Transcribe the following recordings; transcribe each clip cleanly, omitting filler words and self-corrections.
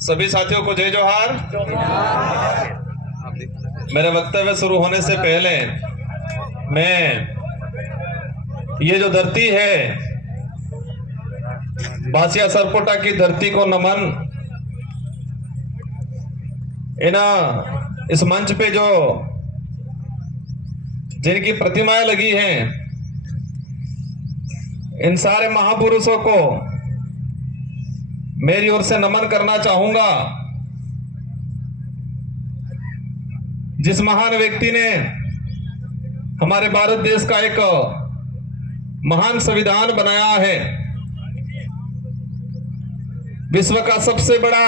सभी साथियों को जय जोहार। मेरे वक्तव्य शुरू होने से पहले मैं ये जो धरती है, बासिया सरपोटा की धरती को नमन। इस मंच पे जो जिनकी प्रतिमाएं लगी हैं, इन सारे महापुरुषों को मेरी ओर से नमन करना चाहूंगा। जिस महान व्यक्ति ने हमारे भारत देश का एक महान संविधान बनाया है, विश्व का सबसे बड़ा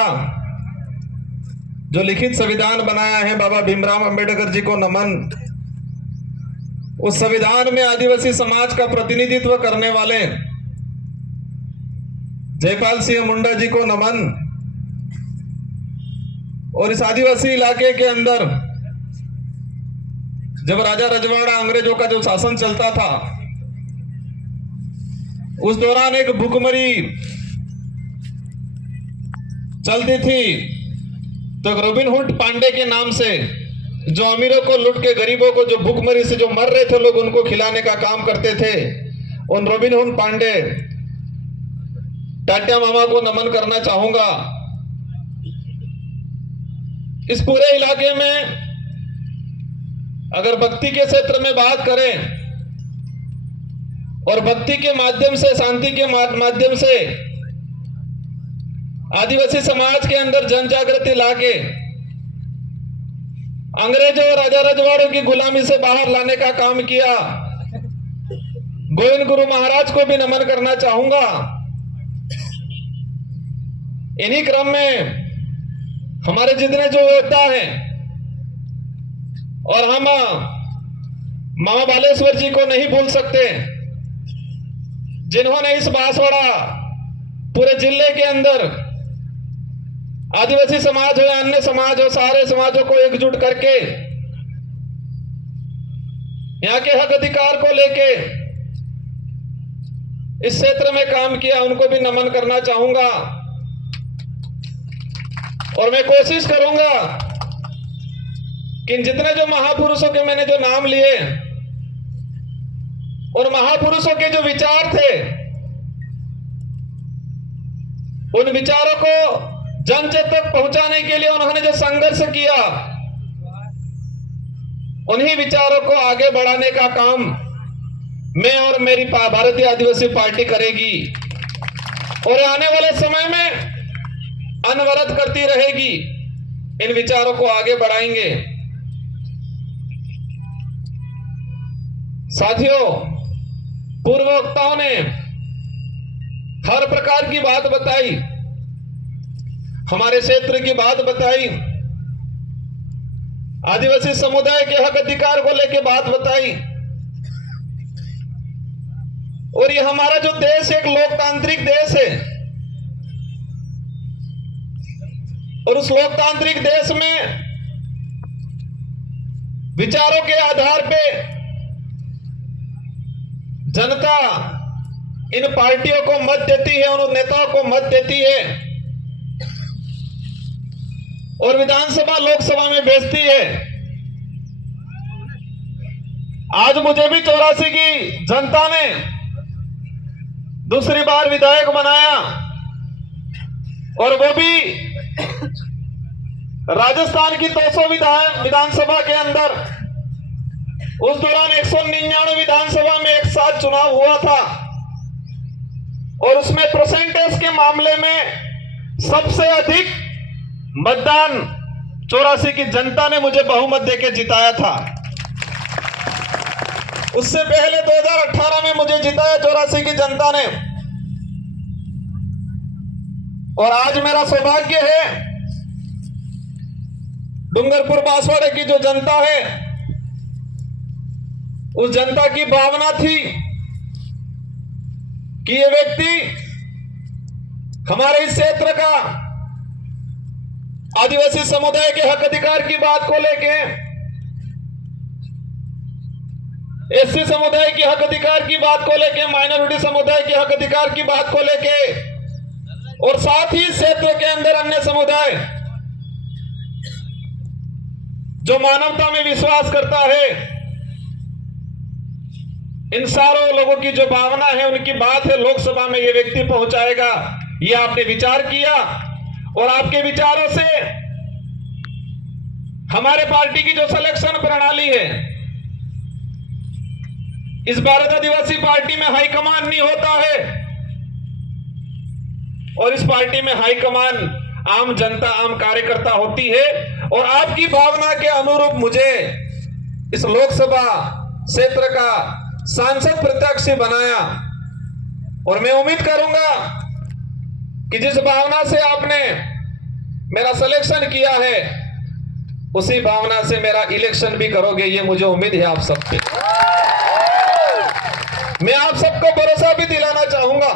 जो लिखित संविधान बनाया है, बाबा भीमराव अंबेडकर जी को नमन। उस संविधान में आदिवासी समाज का प्रतिनिधित्व करने वाले जयपाल सिंह मुंडा जी को नमन। और इस आदिवासी इलाके के अंदर जब राजा रजवाड़ा अंग्रेजों का जो शासन चलता था, उस दौरान एक भुखमरी चलती थी। तो रॉबिन हुड पांडे के नाम से जो अमीरों को लूट के गरीबों को, जो भुखमरी से जो मर रहे थे लोग, उनको खिलाने का काम करते थे। उन रॉबिन हुड पांडे टाटिया मामा को नमन करना चाहूंगा। इस पूरे इलाके में अगर भक्ति के क्षेत्र में बात करें और भक्ति के माध्यम से, शांति के माध्यम से आदिवासी समाज के अंदर जन जागृति लाके अंग्रेजों और राजा रजवाड़ों की गुलामी से बाहर लाने का काम किया, गोविंद गुरु महाराज को भी नमन करना चाहूंगा। इन्हीं क्रम में हमारे जितने जो योद्धा हैं, और हम मामा बालेश्वर जी को नहीं भूल सकते, जिन्होंने इस बांसवाड़ा पूरे जिले के अंदर आदिवासी समाज हो या अन्य समाज हो, सारे समाजों को एकजुट करके यहाँ के हक अधिकार को लेके इस क्षेत्र में काम किया, उनको भी नमन करना चाहूंगा। और मैं कोशिश करूंगा कि जितने जो महापुरुषों के मैंने जो नाम लिए, उन महापुरुषों के जो विचार थे, उन विचारों को जन जन तक पहुंचाने के लिए उन्होंने जो संघर्ष किया, उन्हीं विचारों को आगे बढ़ाने का काम मैं और मेरी भारतीय आदिवासी पार्टी करेगी और आने वाले समय में अनवरत करती रहेगी। इन विचारों को आगे बढ़ाएंगे। साथियों, पूर्व वक्ताओं ने हर प्रकार की बात बताई, हमारे क्षेत्र की बात बताई, आदिवासी समुदाय के हक अधिकार को लेकर बात बताई। और ये हमारा जो देश एक लोकतांत्रिक देश है, और उस लोकतांत्रिक देश में विचारों के आधार पे जनता इन पार्टियों को मत देती है, उन नेताओं को मत देती है और विधानसभा लोकसभा में भेजती है। आज मुझे भी 84 की जनता ने दूसरी बार विधायक बनाया, और वो भी राजस्थान की 200 विधानसभा के अंदर। उस दौरान 199 विधानसभा में एक साथ चुनाव हुआ था, और उसमें परसेंटेज के मामले में सबसे अधिक मतदान 84 की जनता ने मुझे बहुमत देके जिताया था। उससे पहले 2018 में मुझे जिताया 84 की जनता ने। और आज मेरा सौभाग्य है, डूंगरपुर बांसवाड़े की जो जनता है, उस जनता की भावना थी कि ये व्यक्ति हमारे इस क्षेत्र का आदिवासी समुदाय के हक अधिकार की बात को लेके एससी समुदाय की हक अधिकार की बात को लेके, माइनॉरिटी समुदाय के हक अधिकार की बात को लेके, और साथ ही क्षेत्र के अंदर अन्य समुदाय जो मानवता में विश्वास करता है, इन सारों लोगों की जो भावना है, उनकी बात है लोकसभा में ये व्यक्ति पहुंचाएगा। ये आपने विचार किया और आपके विचारों से हमारे पार्टी की जो सिलेक्शन प्रणाली है, इस भारत आदिवासी पार्टी में हाईकमान नहीं होता है, और इस पार्टी में हाईकमान आम जनता, आम कार्यकर्ता होती है। और आपकी भावना के अनुरूप मुझे इस लोकसभा क्षेत्र का सांसद प्रत्याशी बनाया, और मैं उम्मीद करूंगा कि जिस भावना से आपने मेरा सिलेक्शन किया है, उसी भावना से मेरा इलेक्शन भी करोगे, ये मुझे उम्मीद है आप सब पे। मैं आप सबको भरोसा भी दिलाना चाहूंगा,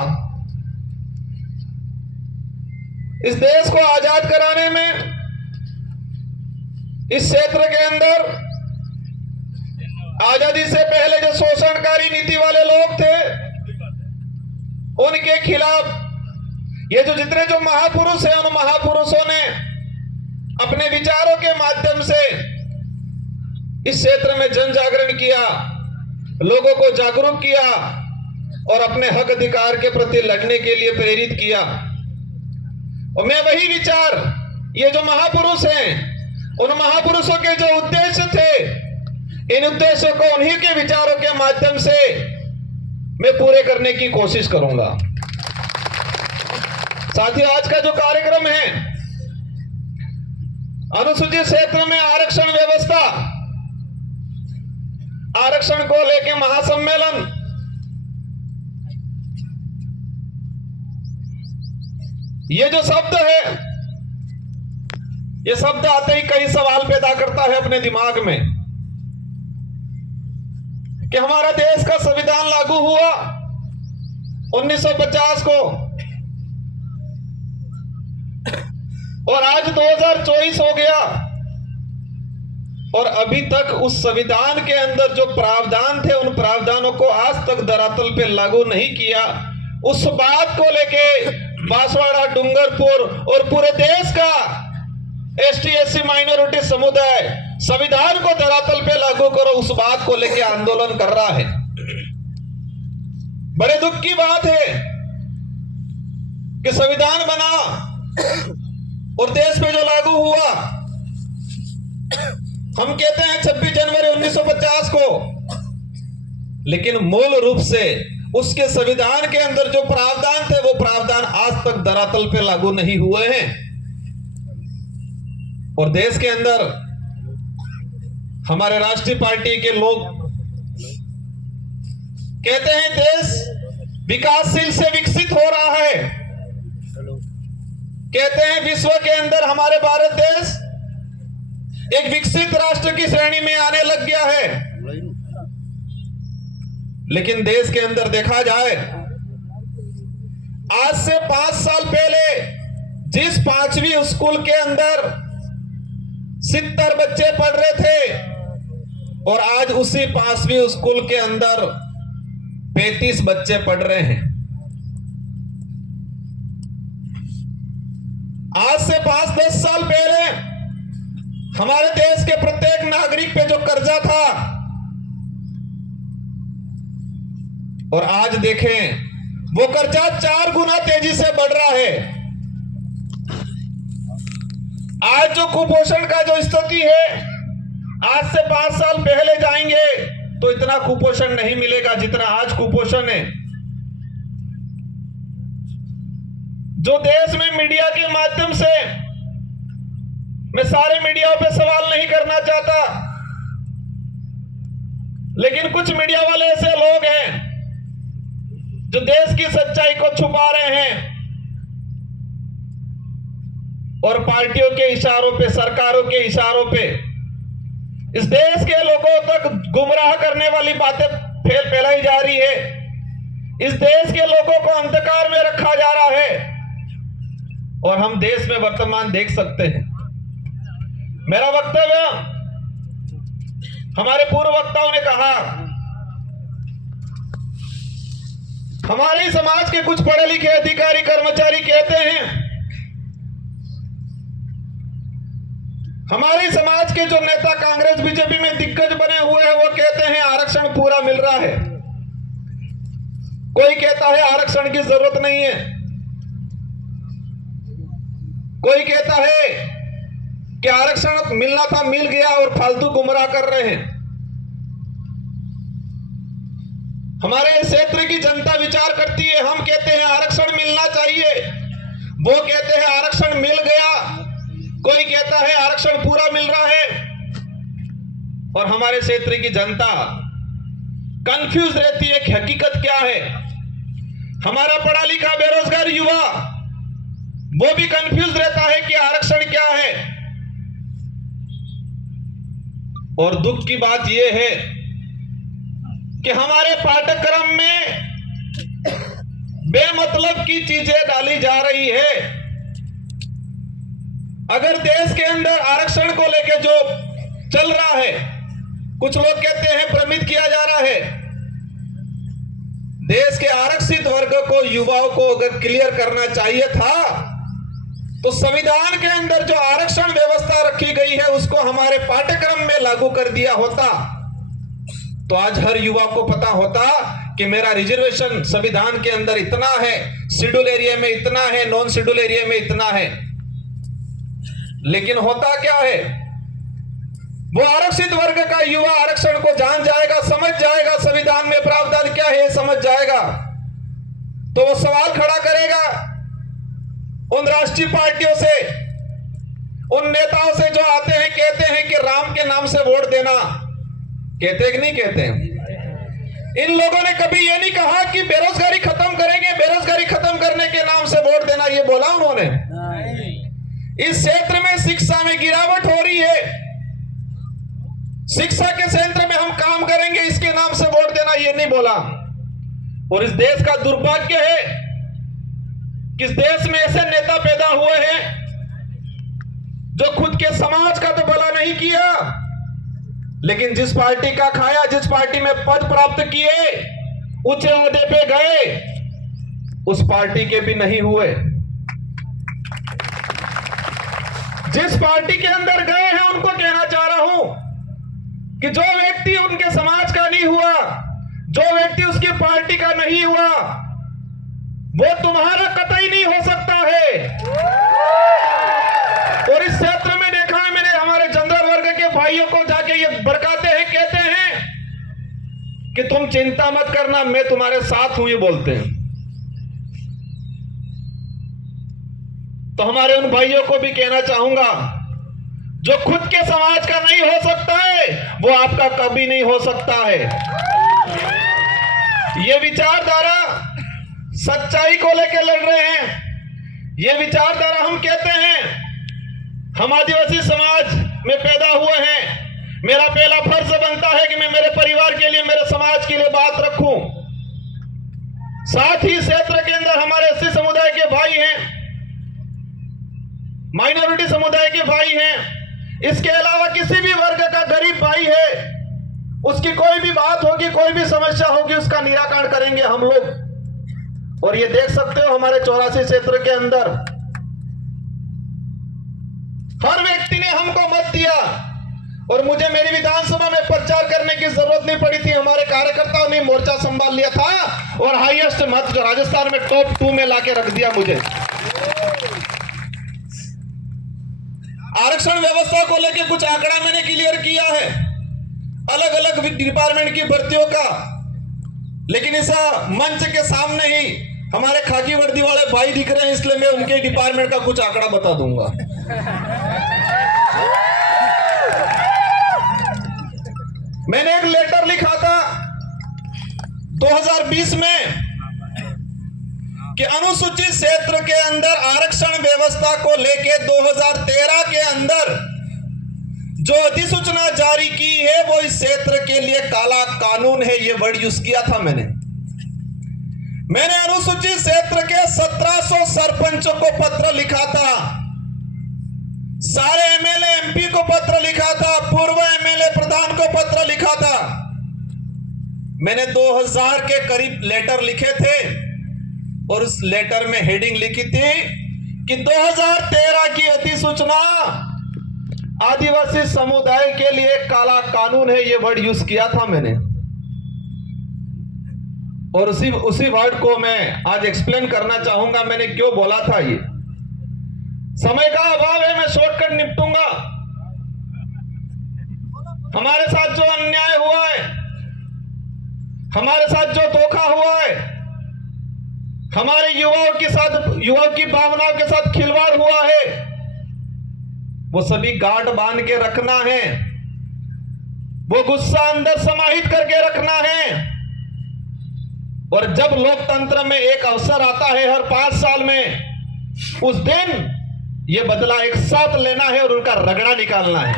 इस देश को आजाद कराने में इस क्षेत्र के अंदर आजादी से पहले जो शोषणकारी नीति वाले लोग थे, उनके खिलाफ ये जो जितने जो महापुरुष हैं, उन महापुरुषों ने अपने विचारों के माध्यम से इस क्षेत्र में जन जागरण किया, लोगों को जागरूक किया और अपने हक अधिकार के प्रति लड़ने के लिए प्रेरित किया। और मैं वही विचार, ये जो महापुरुष हैं, उन महापुरुषों के जो उद्देश्य थे, इन उद्देश्यों को उन्हीं के विचारों के माध्यम से मैं पूरे करने की कोशिश करूंगा। साथियों, आज का जो कार्यक्रम है, अनुसूचित क्षेत्र में आरक्षण व्यवस्था, आरक्षण को लेके महासम्मेलन, ये जो शब्द है, ये शब्द आते ही कई सवाल पैदा करता है अपने दिमाग में कि हमारा देश का संविधान लागू हुआ 1950 को, और आज 2024 हो गया, और अभी तक उस संविधान के अंदर जो प्रावधान थे, उन प्रावधानों को आज तक धरातल पे लागू नहीं किया। उस बात को लेके बांसवाड़ा, डूंगरपुर और पूरे देश का एसटी एससी माइनॉरिटी समुदाय संविधान को धरातल पे लागू करो, उस बात को लेके आंदोलन कर रहा है। बड़े दुख की बात है कि संविधान बना और देश में जो लागू हुआ, हम कहते हैं 26 जनवरी 1950 को, लेकिन मूल रूप से उसके संविधान के अंदर जो प्रावधान थे, वो प्रावधान आज तक धरातल पे लागू नहीं हुए हैं। और देश के अंदर हमारे राष्ट्रीय पार्टी के लोग कहते हैं देश विकासशील से विकसित हो रहा है, कहते हैं विश्व के अंदर हमारे भारत देश एक विकसित राष्ट्र की श्रेणी में आने लग गया है। लेकिन देश के अंदर देखा जाए, आज से 5 साल पहले जिस 5वीं स्कूल के अंदर 70 बच्चे पढ़ रहे थे, और आज उसी 5वीं स्कूल के अंदर 35 बच्चे पढ़ रहे हैं। आज से 5-10 साल पहले हमारे देश के प्रत्येक नागरिक पे जो कर्जा था, और आज देखें वो कर्जा 4 गुना तेजी से बढ़ रहा है। आज जो कुपोषण का जो स्थिति है, आज से 5 साल पहले जाएंगे तो इतना कुपोषण नहीं मिलेगा जितना आज कुपोषण है। जो देश में मीडिया के माध्यम से, मैं सारे मीडिया पे सवाल नहीं करना चाहता, लेकिन कुछ मीडिया वाले ऐसे लोग हैं जो देश की सच्चाई को छुपा रहे हैं और पार्टियों के इशारों पे, सरकारों के इशारों पे इस देश के लोगों तक गुमराह करने वाली बातें फैलाई जा रही है। इस देश के लोगों को अंधकार में रखा जा रहा है, और हम देश में वर्तमान देख सकते हैं। मेरा वक्तव्य, हमारे पूर्व वक्ताओं ने कहा हमारे समाज के कुछ पढ़े लिखे अधिकारी कर्मचारी कहते हैं, हमारे समाज के जो नेता कांग्रेस बीजेपी में दिग्गज बने हुए हैं वो कहते हैं आरक्षण पूरा मिल रहा है। कोई कहता है आरक्षण की जरूरत नहीं है, कोई कहता है कि आरक्षण मिलना था मिल गया और फालतू गुमराह कर रहे हैं। हमारे क्षेत्र की जनता विचार करती है, हम कहते हैं आरक्षण मिलना चाहिए, वो कहते हैं आरक्षण मिल गया, कोई कहता है आरक्षण पूरा मिल रहा है। और हमारे क्षेत्र की जनता कंफ्यूज रहती है कि हकीकत क्या है। हमारा पढ़ा लिखा बेरोजगार युवा वो भी कंफ्यूज रहता है कि आरक्षण क्या है। और दुख की बात यह है कि हमारे पाठ्यक्रम में बेमतलब की चीजें डाली जा रही है। अगर देश के अंदर आरक्षण को लेकर जो चल रहा है, कुछ लोग कहते हैं भ्रमित किया जा रहा है। देश के आरक्षित वर्ग को, युवाओं को अगर क्लियर करना चाहिए था तो संविधान के अंदर जो आरक्षण व्यवस्था रखी गई है उसको हमारे पाठ्यक्रम में लागू कर दिया होता तो आज हर युवा को पता होता कि मेरा रिजर्वेशन संविधान के अंदर इतना है, शेड्यूल एरिया में इतना है, नॉन शेड्यूल एरिया में इतना है। लेकिन होता क्या है, वो आरक्षित वर्ग का युवा आरक्षण को जान जाएगा, समझ जाएगा, संविधान में प्रावधान क्या है समझ जाएगा, तो वो सवाल खड़ा करेगा उन राष्ट्रीय पार्टियों से, उन नेताओं से जो आते हैं कहते हैं कि राम के नाम से वोट देना। कहते कि नहीं कहते हैं? इन लोगों ने कभी ये नहीं कहा कि बेरोजगारी खत्म करेंगे, बेरोजगारी खत्म करने के नाम से वोट देना, ये बोला उन्होंने? इस क्षेत्र में शिक्षा में गिरावट हो रही है, शिक्षा के क्षेत्र में हम काम करेंगे, इसके नाम से वोट देना, ये नहीं बोला। और इस देश का दुर्भाग्य है कि इस देश में ऐसे नेता पैदा हुए हैं जो खुद के समाज का तो भला नहीं किया, लेकिन जिस पार्टी का खाया, जिस पार्टी में पद प्राप्त किए, उच्च ओहदे पे गए, उस पार्टी के भी नहीं हुए। जिस पार्टी के अंदर गए हैं उनको कहना चाह रहा हूं कि जो व्यक्ति उनके समाज का नहीं हुआ, जो व्यक्ति उसकी पार्टी का नहीं हुआ, वो तुम्हारा कतई नहीं हो सकता है। और इस क्षेत्र में देखा है मैंने, हमारे जनरल वर्ग के भाइयों को जाके ये भड़काते हैं, कहते हैं कि तुम चिंता मत करना, मैं तुम्हारे साथ हूं, ये बोलते हैं। तो हमारे उन भाइयों को भी कहना चाहूंगा, जो खुद के समाज का नहीं हो सकता है वो आपका कभी नहीं हो सकता है। ये विचारधारा सच्चाई को लेकर लड़ रहे हैं। ये विचारधारा हम कहते हैं हम आदिवासी समाज में पैदा हुए हैं, मेरा पहला फर्ज बनता है कि मैं मेरे परिवार के लिए, मेरे समाज के लिए बात रखूं। साथ ही क्षेत्र के अंदर हमारे एससी समुदाय के भाई हैं, माइनॉरिटी समुदाय के भाई हैं, इसके अलावा किसी भी वर्ग का गरीब भाई है, उसकी कोई भी बात होगी, कोई भी समस्या होगी, उसका निराकरण करेंगे हम लोग। और ये देख सकते हो हमारे 84 क्षेत्र के अंदर हर व्यक्ति ने हमको मत दिया और मुझे मेरी विधानसभा में प्रचार करने की जरूरत नहीं पड़ी थी। हमारे कार्यकर्ताओं ने मोर्चा संभाल लिया था और हाईएस्ट मत जो राजस्थान में टॉप 2 में लाके रख दिया मुझे। आरक्षण व्यवस्था को लेकर कुछ आंकड़ा मैंने क्लियर किया है, अलग अलग डिपार्टमेंट की भर्तियों का, लेकिन इस मंच के सामने ही हमारे खाकी वर्दी वाले भाई दिख रहे हैं, इसलिए मैं उनके डिपार्टमेंट का कुछ आंकड़ा बता दूंगा। मैंने एक लेटर लिखा था 2020 में कि अनुसूचित क्षेत्र के अंदर आरक्षण व्यवस्था को लेके 2013 के अंदर जो अधिसूचना जारी की है वो इस क्षेत्र के लिए काला कानून है, ये वर्ड यूज किया था मैंने अनुसूचित क्षेत्र के 1700 सरपंचों को पत्र लिखा था, सारे एमएलए एमपी को पत्र लिखा था, पूर्व एमएलए प्रधान को पत्र लिखा था मैंने 2000 के करीब लेटर लिखे थे और उस लेटर में हेडिंग लिखी थी कि 2013 की अधिसूचना आदिवासी समुदाय के लिए काला कानून है, ये वर्ड यूज किया था मैंने। और उसी वर्ड को मैं आज एक्सप्लेन करना चाहूंगा मैंने क्यों बोला था। ये समय का अभाव है, मैं शॉर्टकट निपटूंगा। हमारे साथ जो अन्याय हुआ है, हमारे साथ जो धोखा हुआ है, हमारे युवाओं की भावनाओं के साथ खिलवाड़ हुआ है, वो सभी गांठ बांध के रखना है, वो गुस्सा अंदर समाहित करके रखना है। और जब लोकतंत्र में एक अवसर आता है हर 5 साल में, उस दिन ये बदला एक साथ लेना है और उनका रगड़ा निकालना है।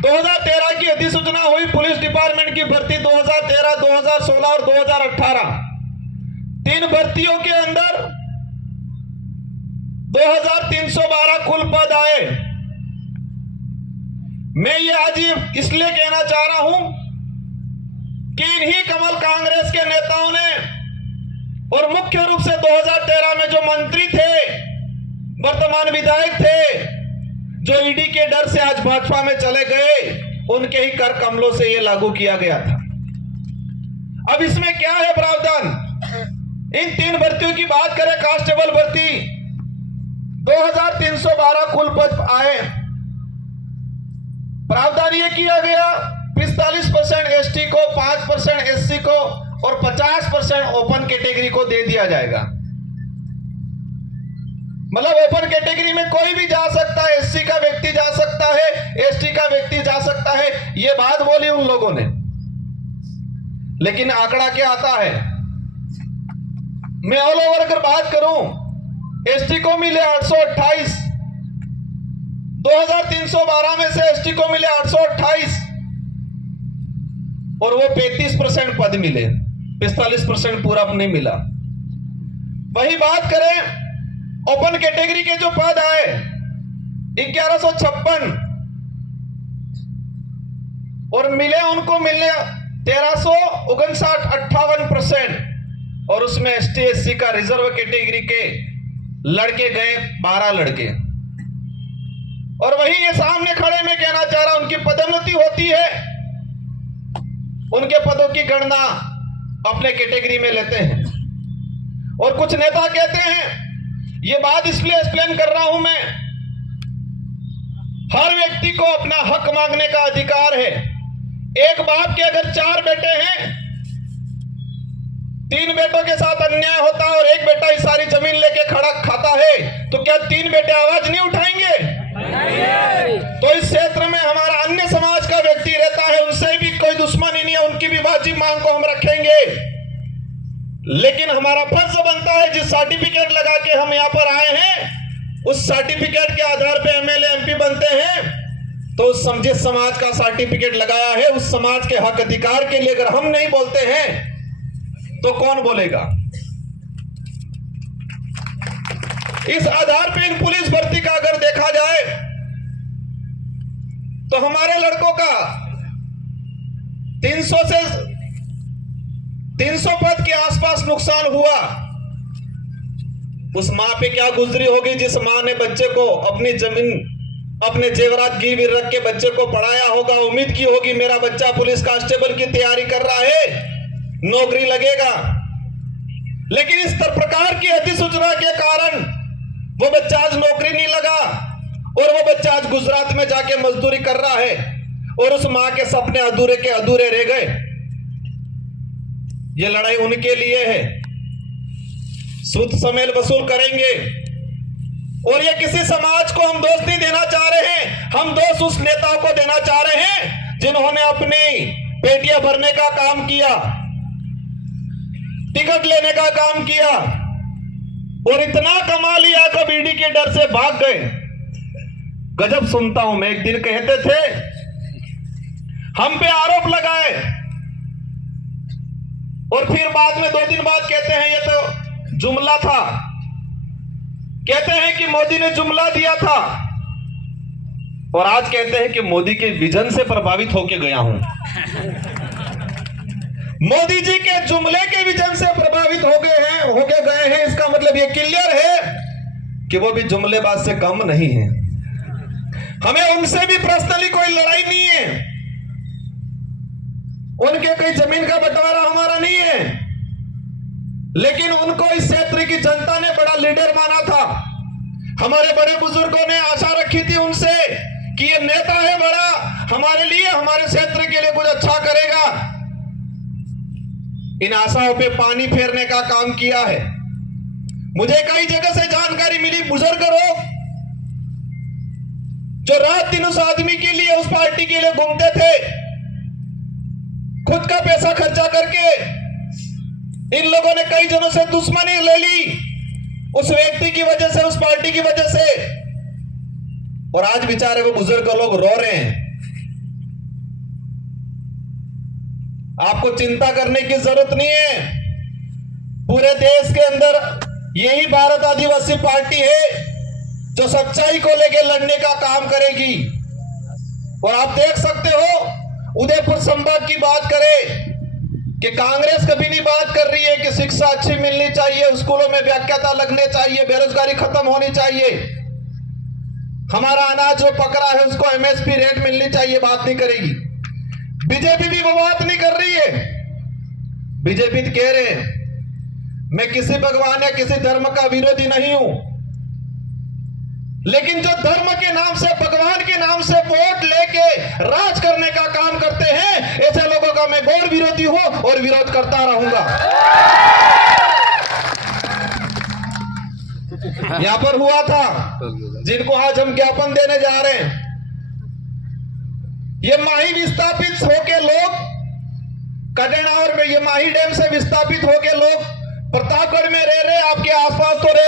2013 की अधिसूचना हुई पुलिस डिपार्टमेंट की भर्ती 2013, 2016 और 2018। 3 भर्तियों के अंदर 2312 कुल पद आए। मैं ये आज इसलिए कहना चाह रहा हूं कि इन्हीं कमल कांग्रेस के नेताओं ने, और मुख्य रूप से 2013 में जो मंत्री थे, वर्तमान विधायक थे, जो ईडी के डर से आज भाजपा में चले गए, उनके ही कर कमलों से यह लागू किया गया था। अब इसमें क्या है प्रावधान? इन 3 भर्तियों की बात करें, कांस्टेबल भर्ती 2312 कुल पद आए। प्रावधान यह किया गया 45% एसटी को, 5% एससी को और 50% ओपन कैटेगरी को दे दिया जाएगा। मतलब ओपन कैटेगरी में कोई भी जा सकता है, एससी का व्यक्ति जा सकता है, एसटी का व्यक्ति जा सकता है। यह बात बोली उन लोगों ने, लेकिन आंकड़ा क्या आता है? मैं ऑल ओवर अगर बात करूं, एसटी को मिले 828, 2312 में से एसटी को मिले 828 और वो 35% पद मिले, 45% पूरा नहीं मिला। वही बात करें ओपन कैटेगरी के जो पद आए 1156 और मिले उनको मिले 1359, और उसमें एसटी एससी का रिजर्व कैटेगरी के लड़के गए 12 लड़के। और वही ये सामने खड़े में कहना चाह रहा हूं, उनकी पदोन्नति होती है, उनके पदों की गणना अपने कैटेगरी में लेते हैं। और कुछ नेता कहते हैं, ये बात इसलिए एक्सप्लेन कर रहा हूं मैं, हर व्यक्ति को अपना हक मांगने का अधिकार है। एक बाप के अगर 4 बेटे हैं, 3 बेटों के साथ अन्याय होता है और एक बेटा ही सारी जमीन लेके खड़ा खाता है, तो क्या 3 बेटे आवाज नहीं उठाएंगे? तो इस क्षेत्र में हमारा अन्य समाज का व्यक्ति रहता है, उनसे भी कोई दुश्मनी नहीं है, उनकी भी वाजिब मांग को हम रखेंगे। लेकिन हमारा फर्ज बनता है, जिस सर्टिफिकेट लगा के हम यहां पर आए हैं, उस सर्टिफिकेट के आधार पर एमएलए एमपी बनते हैं, तो उस समझे समाज का सर्टिफिकेट लगाया है, उस समाज के हक अधिकार के लिए अगर हम नहीं बोलते हैं तो कौन बोलेगा? इस आधार पर इन पुलिस भर्ती का अगर देखा जाए तो हमारे लड़कों का 300 से 300 पद के आसपास नुकसान हुआ। उस मां पे क्या गुजरी होगी जिस मां ने बच्चे को अपनी जमीन, अपने जेवरात गिरवी रख के बच्चे को पढ़ाया होगा, उम्मीद की होगी मेरा बच्चा पुलिस कांस्टेबल की तैयारी कर रहा है, नौकरी लगेगा। लेकिन इस प्रकार की अधिसूचना के कारण वो बच्चा आज नौकरी नहीं लगा और वो बच्चा आज गुजरात में जाके मजदूरी कर रहा है और उस मां के सपने अधूरे के अधूरे रह गए। ये लड़ाई उनके लिए है, सूद समेत वसूल करेंगे। और ये किसी समाज को हम दोष नहीं देना चाह रहे हैं, हम दोष उस नेताओं को देना चाह रहे हैं जिन्होंने अपनी पेटियां भरने का काम किया, टिकट लेने का काम किया और इतना कमा लिया कब ईडी के डर से भाग गए। गजब सुनता हूं मैं, एक दिन कहते थे हम पे आरोप लगाए और फिर बाद में 2 दिन बाद कहते हैं ये तो जुमला था, कहते हैं कि मोदी ने जुमला दिया था और आज कहते हैं कि मोदी के विजन से प्रभावित होके गया हूं। मोदी जी के जुमले के विजन से प्रभावित होके गए हैं, इसका मतलब ये क्लियर है कि वो भी जुमलेबाज से कम नहीं है। हमें उनसे भी पर्सनली कोई लड़ाई नहीं है, उनके कोई जमीन का बंटवारा हमारा नहीं है, लेकिन उनको इस क्षेत्र की जनता ने बड़ा लीडर माना था। हमारे बड़े बुजुर्गों ने आशा रखी थी उनसे कि ये नेता है बड़ा, हमारे लिए, हमारे क्षेत्र के लिए कुछ अच्छा करेगा। इन आशाओं पे पानी फेरने का काम किया है। मुझे कई जगह से जानकारी मिली, बुजुर्ग लोग जो रात दिन उस आदमी के लिए, उस पार्टी के लिए घूमते थे, खुद का पैसा खर्चा करके इन लोगों ने कई जनों से दुश्मनी ले ली उस व्यक्ति की वजह से, उस पार्टी की वजह से, और आज बेचारे वो बुजुर्ग लोग रो रहे हैं। आपको चिंता करने की जरूरत नहीं है। पूरे देश के अंदर यही भारत आदिवासी पार्टी है जो सच्चाई को लेकर लड़ने का काम करेगी। और आप देख सकते हो, उदयपुर संभाग की बात करें कि कांग्रेस कभी नहीं बात कर रही है कि शिक्षा अच्छी मिलनी चाहिए, स्कूलों में व्याख्याता लगने चाहिए, बेरोजगारी खत्म होनी चाहिए, हमारा अनाज जो पक रहा है उसको एमएसपी रेट मिलनी चाहिए, बात नहीं करेगी। बीजेपी भी वो बात नहीं कर रही है। बीजेपी तो कह रहे हैं मैं किसी भगवान या किसी धर्म का विरोधी नहीं हूं, लेकिन जो धर्म के नाम से, भगवान के नाम से वोट लेके राज करने का काम करते हैं, ऐसे लोगों का मैं घोर विरोधी हूं और विरोध करता रहूंगा। यहां पर हुआ था, जिनको आज हम ज्ञापन देने जा रहे हैं, ये माही विस्थापित होके लोग कटेनावर में, ये माही डैम से विस्थापित होके लोग प्रतापगढ़ में रह रहे, आपके आसपास तो रह रहे।